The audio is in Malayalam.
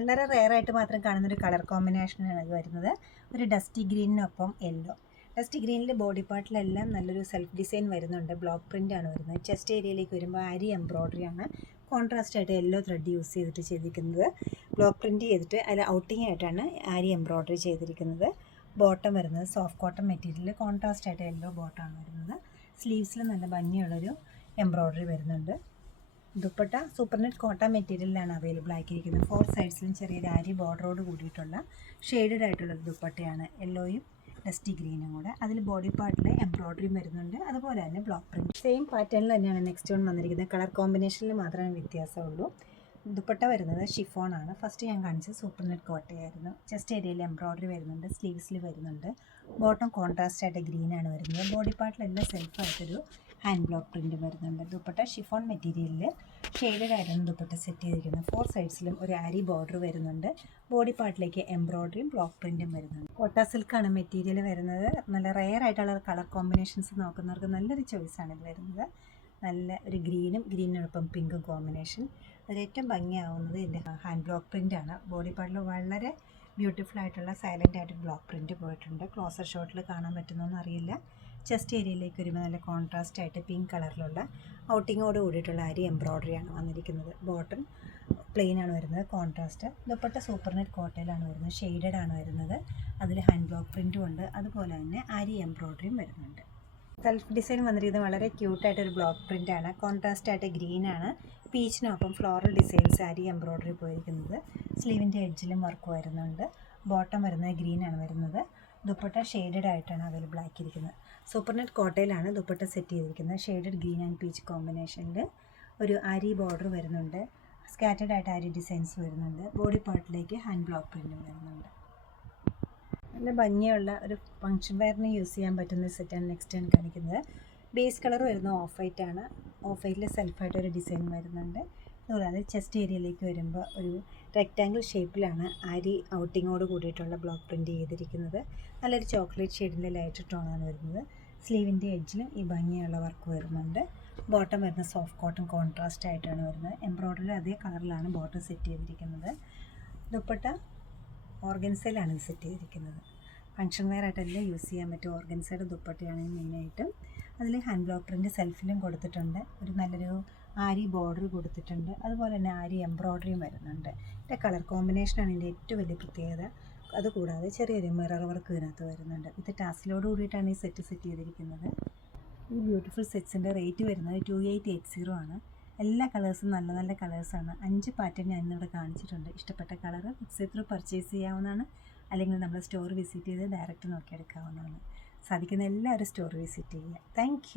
വളരെ റെയറായിട്ട് മാത്രം കാണുന്നൊരു കളർ കോമ്പിനേഷനാണ് ഇത് വരുന്നത്. ഒരു ഡസ്റ്റി ഗ്രീനിനൊപ്പം യെല്ലോ. ഡസ്റ്റി ഗ്രീനിൽ ബോഡി പാർട്ടിലെല്ലാം നല്ലൊരു സെൽഫ് ഡിസൈൻ വരുന്നുണ്ട്. ബ്ലോക്ക് പ്രിൻ്റാണ് വരുന്നത്. ചെസ്റ്റ് ഏരിയയിലേക്ക് വരുമ്പോൾ ആരി എംബ്രോയ്ഡറിയാണ്. കോൺട്രാസ്റ്റ് ആയിട്ട് യെല്ലോ ത്രെഡ് യൂസ് ചെയ്തിരിക്കുന്നത്. ബ്ലോക്ക് പ്രിൻറ്റ് ചെയ്തിട്ട് അതിൽ ഔട്ടിംഗ് ആയിട്ടാണ് ആരി എംബ്രോയ്ഡറി ചെയ്തിരിക്കുന്നത്. ബോട്ടം വരുന്നത് സോഫ്റ്റ് കോട്ടൺ മെറ്റീരിയൽ, കോൺട്രാസ്റ്റ് ആയിട്ട് യെല്ലോ ബോട്ടമാണ് വരുന്നത്. സ്ലീവ്സിൽ നല്ല ഭംഗിയുള്ളൊരു എംബ്രോയ്ഡറി വരുന്നുണ്ട്. ദുപ്പട്ട സൂപ്പർ നെറ്റ് കോട്ടൺ മെറ്റീരിയലിലാണ് അവൈലബിൾ ആക്കിയിരിക്കുന്നത്. 4 സൈഡ്സിലും ചെറിയൊരു ആരി ബോർഡറോട് കൂടിയിട്ടുള്ള ഷെയ്ഡഡ് ആയിട്ടുള്ള ദുപ്പട്ടയാണ്. യെല്ലോയും ഡസ്റ്റി ഗ്രീനും കൂടെ. അതിൽ ബോഡി പാർട്ടിൽ എംബ്രോയ്ഡറിയും വരുന്നുണ്ട്. അതുപോലെ തന്നെ ബ്ലോക്ക് പ്രിൻറ്റ് സെയിം പാറ്റേണിൽ തന്നെയാണ് നെക്സ്റ്റ് വൺ വന്നിരിക്കുന്നത്. കളർ കോമ്പിനേഷനിൽ മാത്രമേ വ്യത്യാസമുള്ളൂ. ദുപ്പട്ട വരുന്നത് ഷിഫോണാണ്. ഫസ്റ്റ് ഞാൻ കാണിച്ചത് സൂപ്പർ നെറ്റ് കോട്ടയായിരുന്നു. ചെസ്റ്റ് ഏരിയയിൽ എംബ്രോയ്ഡറി വരുന്നുണ്ട്, സ്ലീവ്സിൽ വരുന്നുണ്ട്. ബോട്ടം കോൺട്രാസ്റ്റ് ആയിട്ട് ഗ്രീനാണ് വരുന്നത്. ബോഡി പാർട്ടിലെല്ലാം സെൽഫായിട്ടൊരു ഹാൻഡ് ബ്ലോക്ക് പ്രിൻറ്റും വരുന്നുണ്ട്. ദുപ്പട്ട ഷിഫോൺ മെറ്റീരിയലിൽ ഷെയ്ഡഡ് ആയിട്ടാണ് ദുപ്പട്ട സെറ്റ് ചെയ്തിരിക്കുന്നത്. 4 സൈഡ്സിലും ഒരു ആരി ബോർഡർ വരുന്നുണ്ട്. ബോഡി പാർട്ടിലേക്ക് എംബ്രോയ്ഡറിയും ബ്ലോക്ക് പ്രിൻറ്റും വരുന്നുണ്ട്. കോട്ട സിൽക്കാണ് മെറ്റീരിയൽ വരുന്നത്. നല്ല റെയർ ആയിട്ടുള്ള കളർ കോമ്പിനേഷൻസ് നോക്കുന്നവർക്ക് നല്ലൊരു ചോയ്സാണ് ഇത് വരുന്നത്. നല്ല ഒരു ഗ്രീനിനൊപ്പം പിങ്കും കോമ്പിനേഷൻ. അതിലേറ്റവും ഭംഗിയാവുന്നത് ഇതിൻ്റെ ഹാൻഡ് ബ്ലോക്ക് പ്രിൻ്റാണ്. ബോഡി പാർട്ടിൽ വളരെ ബ്യൂട്ടിഫുൾ ആയിട്ടുള്ള സൈലൻ്റ് ആയിട്ട് ബ്ലോക്ക് പ്രിൻറ്റ് പോയിട്ടുണ്ട്. ക്ലോസർ ഷോട്ടിൽ കാണാൻ പറ്റുന്നോന്ന് അറിയില്ല. ചെസ്റ്റ് ഏരിയയിലേക്ക് വരുമ്പോൾ നല്ല കോൺട്രാസ്റ്റ് ആയിട്ട് പിങ്ക് കളറിലുള്ള ഔട്ടിങ്ങോട് കൂടിയിട്ടുള്ള അരി എംബ്രോയ്ഡറിയാണ് വന്നിരിക്കുന്നത്. ബോട്ടം പ്ലെയിൻ ആണ് വരുന്നത്, കോൺട്രാസ്റ്റ്. ദുപ്പട്ട സൂപ്പർ നെറ്റ് കോട്ടയിലാണ് വരുന്നത്, ഷെയ്ഡഡ് ആണ് വരുന്നത്. അതിൽ ഹാൻഡ് ബ്ലോക്ക് പ്രിൻറ്റും ഉണ്ട്. അതുപോലെ തന്നെ അരി എംബ്രോയ്ഡറിയും വരുന്നുണ്ട്. സെൽഫ് ഡിസൈൻ വന്നിരിക്കുന്നത് വളരെ ക്യൂട്ടായിട്ടൊരു ബ്ലോക്ക് പ്രിൻ്റാണ്. കോൺട്രാസ്റ്റ് ആയിട്ട് ഗ്രീനാണ്. പീച്ചിനൊപ്പം ഫ്ലോറൽ ഡിസൈൻസ് അരി എംബ്രോയ്ഡറി പോയിരിക്കുന്നത്. സ്ലീവിൻ്റെ എഡ്ജിലും വർക്ക് വരുന്നുണ്ട്. ബോട്ടം വരുന്നത് ഗ്രീനാണ് വരുന്നത്. ദുപ്പട്ട ഷെയ്ഡഡ് ആയിട്ടാണ് അവൈലബിൾ ആക്കിയിരിക്കുന്നത്. സൂപ്പർ നെറ്റ് കോട്ടയിലാണ് ദുപ്പട്ട സെറ്റ് ചെയ്തിരിക്കുന്നത്. ഷെയ്ഡഡ് ഗ്രീൻ ആൻഡ് പീച്ച് കോമ്പിനേഷനിൽ ഒരു അരി ബോർഡർ വരുന്നുണ്ട്. സ്കാറ്റേഡ് ആയിട്ട് അരി ഡിസൈൻസ് വരുന്നുണ്ട്. ബോഡി പാർട്ടിലേക്ക് ഹാൻഡ് ബ്ലോക്ക് പ്രിൻറ്റും വരുന്നുണ്ട്. നല്ല ഭംഗിയുള്ള ഒരു ഫങ്ഷൻ വെയറിന് യൂസ് ചെയ്യാൻ പറ്റുന്ന സെറ്റാണ് നെക്സ്റ്റ് ഞാൻ കാണിക്കുന്നത്. ബേസ് കളർ വരുന്നത് ഓഫ് വൈറ്റ് ആണ്. ഓഫ് വൈറ്റിൽ സെൽഫായിട്ടൊരു ഡിസൈൻ വരുന്നുണ്ട്. അതുകൂടാതെ ചെസ്റ്റ് ഏരിയയിലേക്ക് വരുമ്പോൾ ഒരു റെക്റ്റാങ്കിൾ ഷേപ്പിലാണ് അരി ഔട്ടിങ്ങോട് കൂടിയിട്ടുള്ള ബ്ലോക്ക് പ്രിൻറ്റ് ചെയ്തിരിക്കുന്നത്. നല്ലൊരു ചോക്ലേറ്റ് ഷെയ്ഡിൻ്റെ ലൈറ്റ് ടോണാണ് വരുന്നത്. സ്ലീവിൻ്റെ എഡ്ജിലും ഈ ഭംഗിയുള്ള വർക്ക് വരുന്നുണ്ട്. ബോട്ടം വരുന്നത് സോഫ്റ്റ് കോട്ടൺ കോൺട്രാസ്റ്റ് ആയിട്ടാണ് വരുന്നത്. എംബ്രോയ്ഡറി അതേ കളറിലാണ് ബോട്ടം സെറ്റ് ചെയ്തിരിക്കുന്നത്. ദുപ്പട്ട ഓർഗൻസയിലാണ് ഇത് സെറ്റ് ചെയ്തിരിക്കുന്നത്. ഫങ്ഷൻ വെയർ ആയിട്ടെല്ലാം യൂസ് ചെയ്യാൻ പറ്റും. ഓർഗൻസയുടെ ദുപ്പട്ടയാണ് മെയിനായിട്ടും. അതിൽ ഹാൻഡ് ബ്ലോക്ക് പ്രിൻറ്റ് സെൽഫിലും കൊടുത്തിട്ടുണ്ട്. ഒരു നല്ലൊരു ആരി ബോർഡർ കൊടുത്തിട്ടുണ്ട്. അതുപോലെ തന്നെ ആരി എംബ്രോയ്ഡറിയും വരുന്നുണ്ട്. ഇതിൻ്റെ കളർ കോമ്പിനേഷനാണ് ഇതിൻ്റെ ഏറ്റവും വലിയ പ്രത്യേകത. അതുകൂടാതെ ചെറിയൊരു മിറർ വർക്ക് ഇതിനകത്ത് വരുന്നുണ്ട്. ഇത് ടാസിലോട് കൂടിയിട്ടാണ് ഈ സെറ്റ് ചെയ്തിരിക്കുന്നത്. ഈ ബ്യൂട്ടിഫുൾ സെറ്റ്സിൻ്റെ റേറ്റ് വരുന്നത് 2880 ആണ്. എല്ലാ കളേഴ്സും നല്ല നല്ല കളേഴ്സാണ്. 5 പാറ്റേൺ ഞാൻ ഇന്നിവിടെ കാണിച്ചിട്ടുണ്ട്. ഇഷ്ടപ്പെട്ട കളർ വെബ്സൈറ്റ് ത്രൂ പർച്ചേസ് ചെയ്യാവുന്നതാണ്. അല്ലെങ്കിൽ നമ്മൾ സ്റ്റോർ വിസിറ്റ് ചെയ്ത് ഡയറക്റ്റ് നോക്കിയെടുക്കാവുന്നതാണ്. സാധിക്കുന്ന എല്ലാവരും സ്റ്റോർ വിസിറ്റ് ചെയ്യുക. താങ്ക്